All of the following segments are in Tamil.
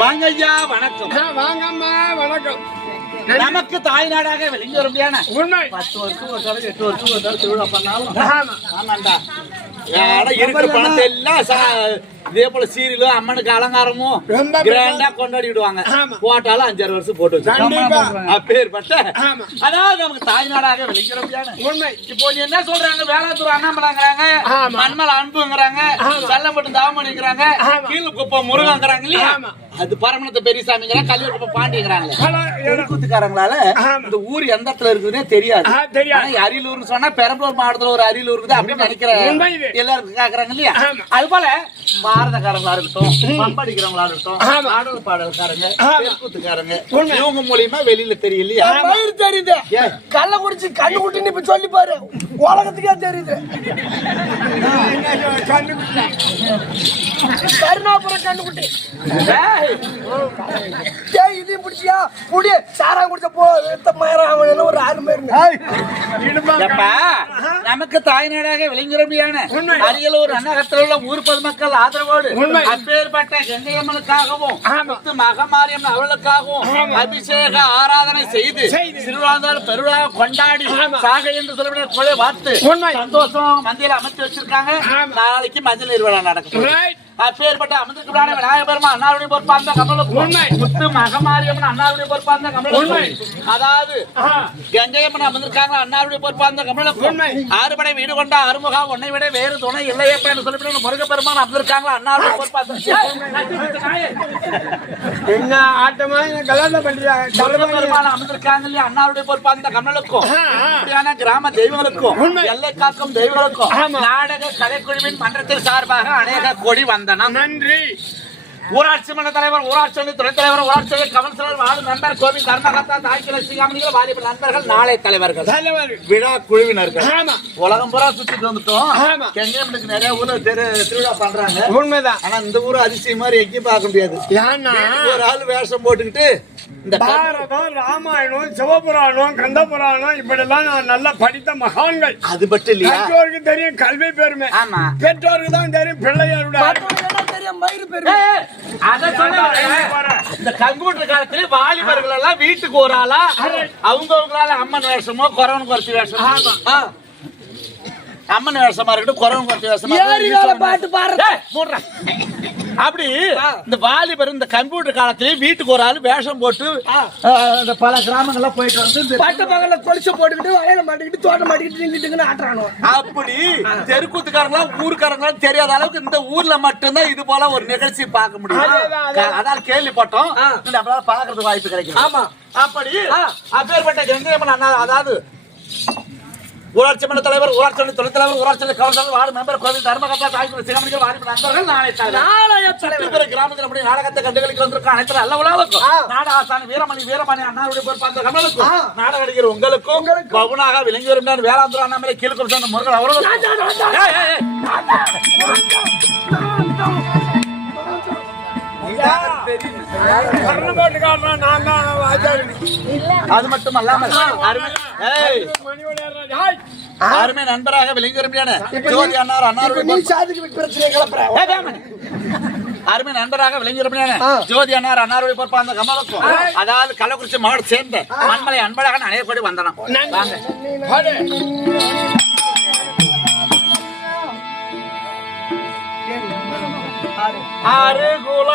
வாங்க ஐயா வணக்கம் வாங்கம்மா வணக்கம் நமக்கு தாய்நாடாக வெளிங்க வரும்பியான உண்மை பத்து வருஷம் ஒரு தடவை எட்டு வருஷம் ஒரு தடவை திருவிழா பண்ணாலும் ஆமா ஆமாண்டா ஏடா இருக்கிற பணத்தை எல்லாம் இதே போல சீரியலும் அம்மனுக்கு அலங்காரமும் கிராண்டா கொண்டாடி விடுவாங்க. போட்டாலும் அஞ்சாறு வருஷம் போட்டு. வச்சு அப்பேற்பட்ட. அதாவது நமக்கு தாய்நாடாக வெளிங்கிறப்பியான உண்மை இப்போ என்ன சொல்றாங்க வேளாத்தூர் அண்ணாமலாங்கிறாங்க. மண்மலை அன்புங்கிறாங்க. செல்லப்பட்டு தாமணிங்கிறாங்க. கீழ் குப்பம் முருகங்கிறாங்க இல்லையா. அது பரமணத்தை குப்பம் பாண்டிங்கிறாங்களே ஹலோ தெருக்கூத்துக்காரங்களால. இந்த ஊர் எந்த இடத்துல இருக்குதுன்னே தெரியாது ஆ, தெரியாது. ஆனா அரியலூர்னு சொன்னா பெரம்பலூர் மாவட்டத்துல ஒரு அரியலூர் இருக்குது அப்படின்னு இது. எல்லாரும் கேக்குறாங்க இல்லையா. அது போல பாரதக்காரங்களா இருக்கட்டும் பம்படிக்கிறவங்களா இருக்கட்டும் ஆமா. பாடல் பாடல்காரங்க. தெருக்கூத்துக்காரங்க. இவங்க மூலியமா வெளியில தெரியலையா தெரியுது? கள்ளக்குறிச்சி கண்ணு குட்டின்னு இப்ப சொல்லி பாரு உலகத்துக்கே தெரியுது கருணாபுரம் கண்ணு குட்டி ஏய், ஏய் இதையும் பிடிச்சியா புடி சாரா குடிச்ச போ எத்த மயிரம் அவன் ஒரு ஆறு மயிர் எப்பா, நமக்கு தாய்நாடாக விளங்குறபடியான உண்மை. அரியலூர் அன்னகத்தில் உள்ள ஊர் பொதுமக்கள் ஆதரவோடு. அப்பேற்பட்ட கங்கையம்மனுக்காகவும். முத்து மகமாரியம்மன் அவளுக்காகவும். அபிஷேக ஆராதனை செய்து செய்து. திருவிழாந்தால் பெருவிழா கொண்டாடி. சாகை என்று சொல்லக்கூடிய கொலை வார்த்து. சந்தோஷம் மந்தியில அமைத்து வச்சிருக்காங்க. நாளைக்கு மஞ்சள் நீர்விழா நடக்கும் அப்பேற்பட்ட அமிர்தமான விநாயகர் பெருமா அண்ணாவுடைய பொறுப்பாந்த கமலுக்கும் உண்மை. முத்து மகமாரியம்மன் அண்ணாவுடைய பொறுப்பாந்த உண்மை. கமலுக்கும் அதாவது ஆ, கங்கையம்மன் அமர்ந்திருக்காங்க அண்ணாருடைய பொறுப்பாந்த கமலுக்கும் உண்மை. ஆறுபடை வீடு கொண்ட அறுமுகா உன்னை விட வேறு துணை இல்லையப்ப என்று சொல்லிவிட்டு முருகப்பெருமான் அமர்ந்திருக்காங்க அண்ணாருடைய பொறுப்பாந்த என்ன ஆட்டமா கல்யாணம் பண்றியா முருகப்பெருமான் அமர்ந்திருக்காங்க இல்லையா அண்ணாருடைய பொறுப்பாந்த கமலுக்கும் ஆ, ஆ. இப்படியான கிராம தெய்வங்களுக்கும் உண்மை. எல்லை காக்கும் தெய்வங்களுக்கும். நாடக கலைக்குழுவின் மன்றத்தின் சார்பாக அநேக கொடி வந்தனம் நன்றி. ஊராட்சி மன்ற தலைவர் ஊராட்சி ஒன்றிய துணைத் தலைவர் ஊராட்சி கவுன்சிலர் வார்டு மெம்பர் கோவில் தர்மகர்த்தா தாய்க்கு லட்சுமிகாமணிகள் வாலிப நண்பர்கள் நாளை தலைவர்கள். தலைவர். விழா குழுவினர்கள். உலகம் பூரா சுத்திட்டு வந்துட்டோம். கெங்கேமனுக்கு நிறைய ஊர்ல தெரு திருவிழா பண்றாங்க. உண்மைதான். ஆனா இந்த ஊர் அதிசயம் மாதிரி எங்கேயும் பார்க்க முடியாது. ஒரு ஆள் வேஷம் போட்டுக்கிட்டு இந்த பாரதம் ராமாயணம் சிவபுராணம் கந்தபுராணம் இப்படிலாம் நான் நல்லா படித்த மகான்கள். அது மட்டும் இல்லையா? பெற்றோருக்கு தெரியும் கல்வி பெருமை. ஆமா. பெற்றோருக்கு தான் தெரியும் பிள்ளையாருடைய மற்றவங்க தெரியும் மயிர் பேரு ஏய், அத சொல்ல வரேன். இந்த கம்ப்யூட்டர் காலத்துல வாலிபர்கள் எல்லாம் வீட்டுக்கு ஒரு ஆளா அவங்க அவங்களால அம்மன் வேஷமோ குறவன் குறைச்சி வேஷமோ. ஆ. அம்மன் வேஷமா இருக்கட்டும் குறவன் குறைச்சி வேஷமா பாட்டு மூடுறா. அப்படி இந்த வாலிபர் இந்த கம்ப்யூட்டர் காலத்திலேயே வீட்டுக்கு ஒரு ஆள் வேஷம் போட்டு இந்த பல கிராமங்கள்ல போயிட்டு வந்து பட்ட பகல கொலிச்சு போட்டுக்கிட்டு வயல மாட்டிக்கிட்டு தோட்டம் மாட்டிக்கிட்டு நின்றுட்டுங்கன்னு ஆட்டுறானோ அப்படி தெருக்கூத்துக்காரங்களா ஊருக்காரங்களா தெரியாத அளவுக்கு இந்த ஊர்ல மட்டும்தான் இது போல ஒரு நிகழ்ச்சி பார்க்க முடியும். அதான், கேள்விப்பட்டோம். இந்த அப்பதான் பார்க்கறதுக்கு வாய்ப்பு கிடைக்கும் ஆமா. அப்படி அப்பேற்பட்ட கங்கையம்மன் அண்ணா அதாவது ஊராட்சி மன்ற தலைவர் ஊராட்சி மன்ற துணைத் தலைவர் ஊராட்சி மன்ற கவுன்சிலர் வார்டு மெம்பர் கோவில் தர்மகர்த்தா தாய்க்குடி சிகமணிகள் வாரிப்பு நண்பர்கள் நாளை தலைவர். நாளைய தலைவர். கிராமத்தில் அப்படி நாடகத்தை கண்டுகளிக்க வந்திருக்க அனைத்து நல்ல உலகம் நாடக ஆசான் வீரமணி வீரமணி அண்ணாவுடைய பொறுப்பாந்த கமலுக்கும் நாடக நடிகர் உங்களுக்கும். பவுனாக விளங்கி வரும் வேளாந்தூர் அண்ணாமலை கீழ்குள் சொன்ன முருகன் அவர்களும் ஏய், ஏய், ஏய். கர்ணபாட்டுக்காரன் நான் தான் ஆச்சாரி. அது மட்டும் அல்லாமல் அருமை நண்பராக விளங்கி வரும்பியான ஜோதி அண்ணார் பொறுப்பு- பிரச்சனை வேமணி. அருமை நண்பராக விளங்கி வரும்பியான ஜோதி அண்ணார் அண்ணாருடைய பொறுப்பாந்த கமலுக்கும் அதாவது கள்ளக்குறிச்சி மாவட்டம் சேர்ந்த மண்மலை அன்பழகன் அணைய கோடி வந்தனம். ஆறு குல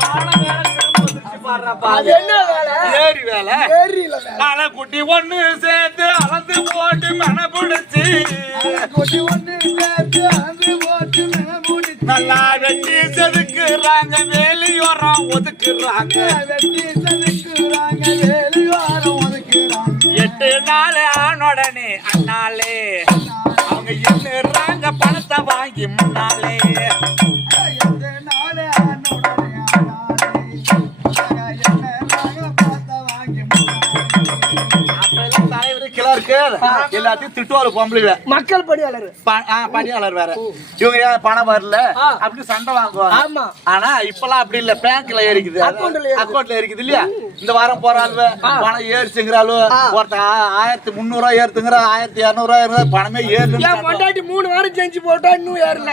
வாழ வேலை? முதிச்சு பாடுறா அது பாரு. என்ன வேலை ஏரி வேலை ஏரியில வேலை அலை குட்டி ஒண்ணு சேர்த்து அளந்து போட்டு மன பிடிச்சி. நல்லா வெட்டி செதுக்குறாங்க வேலியோரம் ஒதுக்குறாங்க. எட்டு நாள் ஆனோடனே அண்ணாலே பணத்தை வாங்கி முன்னாலே. எல்லாத்தையும் திட்டுவாரு பொம்பளை மக்கள் பணியாளர். பணியாளர் வேற. இவங்க பணம் வரல. அப்படி சண்டை வாங்குவாங்க. ஆமா. ஆனா இப்பெல்லாம் அப்படி இல்ல. பேங்க்ல ஏறிக்குது. அக்கவுண்ட்ல ஏறுது. அக்கௌண்ட்ல ஏறிக்குது இல்லையா? இந்த வாரம் போற ஆளுவ பணம் ஏறிச்சுங்கிற ஆளுவ ஆ. ஒருத்தன் ஆ- ஆயிரத்தி முந்நூறு ரூபாய் ஏறுத்துங்கிற ஆயிரத்தி இருநூறு ரூபாய் ஏறுது பணமே பொண்டாட்டி மூணு வாரம் செஞ்சு போட்டா இன்னும் ஏறல?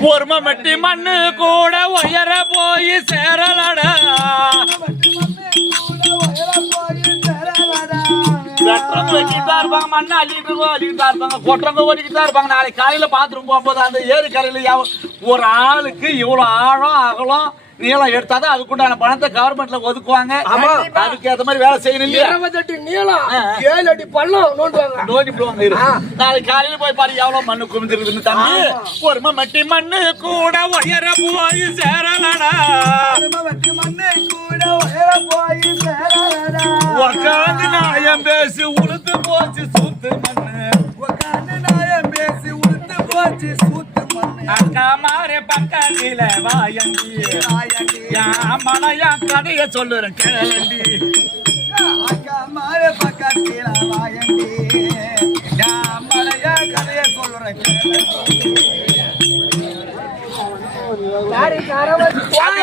ஒரு மெட்டி மண்ணு கூட உயர போய் சேரலடா. வெட்டிட்டு தான் இருப்பாங்க மண்ணை அள்ளிட்டு தான் இருப்பாங்க கொட்டுறவங்க ஓடிக்கிட்டு தான் இருப்பாங்க. நாளைக்கு காலையில பாத்ரூம் போகும்போது அந்த ஏரி கரையில ஒரு ஆளுக்கு இவ்வளவு ஆழம் அகலம் நீளம் எடுத்தாதான் அதுக்குண்டான பணத்தை கவர்மெண்ட்ல ஒதுக்குவாங்க. அதுக்கு ஏத்த மாதிரி வேலை செய்யணும் இல்லையா? இருபத்தெட்டு நீளம். ஏழு அடி பள்ளம் நோண்டுவாங்க. நோண்டி. நாளைக்கு காலையில போய் பாரு எவ்வளவு மண்ணு குமிஞ்சிருக்குன்னு தம்பி. ஒரு மட்டி மண்ணு கூட உயர போய் சேரலடா. உக்காந்து நாயம் பேசி உளுத்து போச்சு சூத்து மண்ணு. அக்கா மாறே பக்கத்தில வாயண்டி. என் மனையா கதைய சொல்லுறேன் கேளண்டி. யாரு கரவதி அது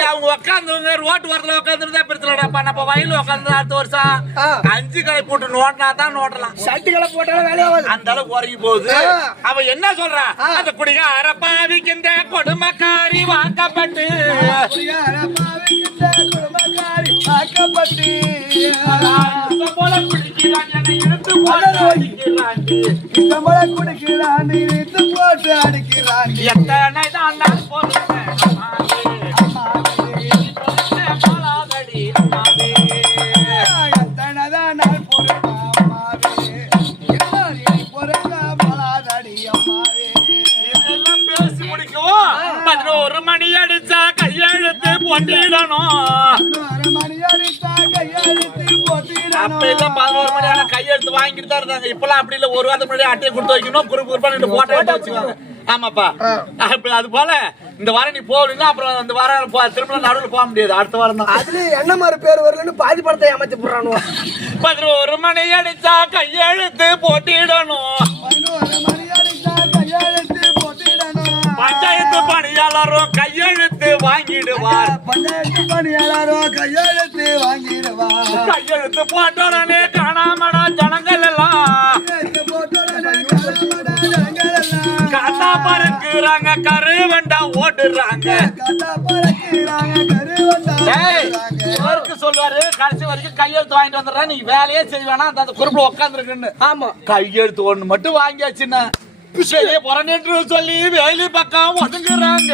அவங்க உட்காந்துங்க ரோட்டு வரல உட்காந்துருந்தா பிரச்சனைடாப்பா நம்ம வயல்ல உட்காந்து அடுத்த வருஷம். அஞ்சு கலை போட்டு நோட்டினா தான் நோட்டலாம். சட்டுகளை போட்டாலும் வேலையாவது அந்த அளவுக்கு குறையும் போகுது. அவ என்ன சொல்றா? அந்த குடிக அரப்பாவிக்கின்ற கொடுமக்காரி வாக்கப்பட்டு. ஆயுதம் போல குடிக்கிறான் இழுத்து போட்டு அடிக்கிறான் எத்தனை தான் நான் பொறுப்பேன் அம்மாவே. பொறுப்பேன் போலாதடி அம்மாவே. பதினோரு மணி அடிச்சா கையெழுத்து போட்டிடணும் பதினோரு மணி ஆனா வாங்கிட்டு தான் இருந்தாங்க. இப்பெல்லாம் அப்படி இல்ல. ஒரு வாரத்துக்கு முன்னாடி அட்டையை கொடுத்து வைக்கணும். குறுப்பு குறுப்பா ரெண்டு போட்டோ எடுத்து ஆமாப்பா. அது போல இந்த வாரம் நீ போகலன்னா அப்புறம் இந்த வாரம் திரும்ப நடுவில் போக முடியாது. அடுத்த வாரம் தான். அதுல என்ன மாதிரி பேர் வரலன்னு பாதி படத்தை ஏமாத்தி போடுறானுவா. பதினோரு மணி அடிச்சா கையெழுத்து போட்டிடணும். பஞ்சாயத்து பணியாளரும் கையெழுத்து வாங்கிடுவார். பஞ்சாயத்து பணியாளரோ கையெழுத்து வாங்கிடுவார். கையெழுத்து போட்டோடனே காணாமடா ஜனங்கள் எல்லாம். காத்தா பறக்குறாங்க கருவண்டா ஓடுறாங்க. சொல்லுவாரு கடைசி வரைக்கும் கையெழுத்து வாங்கிட்டு வந்துடுறேன் நீ வேலையே செய்வேனா அந்த குறிப்பில் உட்காந்துருக்குன்னு ஆமா. கையெழுத்து ஒண்ணு மட்டும் வாங்கியாச்சுன்னா வெளியே புறநென்று சொல்லி வேலி பக்கம் ஒதுங்குறாங்க.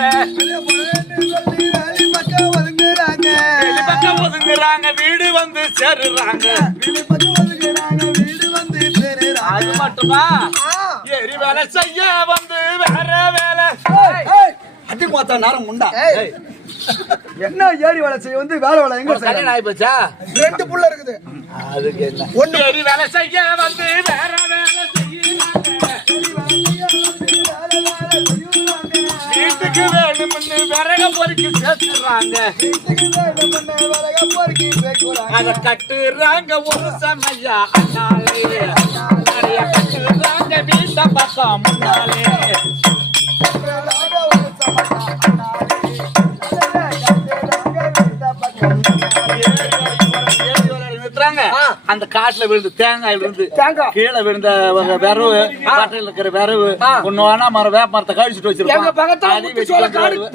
ஒதுங்குறாங்க வீடு வந்து சேருறாங்க. அது மட்டுமா? எரி வேலை செய்ய வந்து வேற வேலை. அடி மொத்த நேரம். ஏய், என்ன ஏரி வேலை செய்ய வந்து வேலை வேலை எங்க கல்யாணம் ஆகி போச்சா ரெண்டு புள்ள இருக்குது. அதுக்கு என்ன? ஒண்ணு. எரி வேலை செய்ய வந்து வேணும்னு விறக பொறுக்கி சேர்த்துறாங்க. அத கட்டுறாங்க ஒரு சமையா அண்ணாலே. நிறைய கட்டுறாங்க வீட்டை பக்கம் முன்னாலே. அந்த காட்டுல விழுந்து தேங்காயில இருந்து தேங்காய். கீழே விழுந்த விரவு காட்டுல இருக்கிற விரவு. ஒண்ணு வேணா மரம் வேப்ப மரத்தை கழிச்சுட்டு.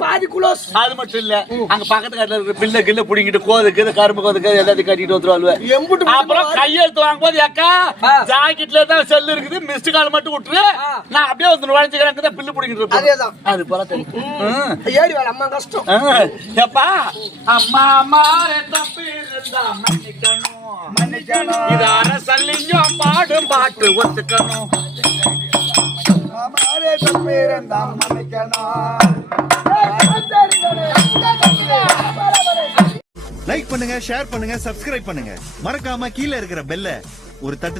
பாதி குலோஸ் அது மட்டும் இல்ல அங்க பக்கத்து காட்டுல இருக்கிற பில்ல கில்ல புடிங்கிட்டு கோது கீது கரும்பு கோது கீது எல்லாத்தையும் கட்டிட்டு வந்துருவாங்க அப்புறம் கையெழுத்து வாங்கும்போது அக்கா ஆ. ஜாக்கெட்ல தான் செல்லு இருக்குது மிஸ்டு கால் மட்டும் விட்டுரு. நான் அப்படியே வந்து நுழைஞ்சுக்கிறேன் பில்லு புடிங்கிட்டு இருப்பேன். அது போல தெரியும் அம்மா கஷ்டம். எப்பா அம்மா மாற தப்பு இருந்தா மன்னிக்கணும். இது அரசல்லிங்கம் பாடும் பாட்டு ஒத்துக்கணும். லைக் பண்ணுங்க ஷேர் பண்ணுங்க சப்ஸ்கிரைப் பண்ணுங்க. மறக்காம கீழே இருக்கிற பெல்ல ஒரு தட்டு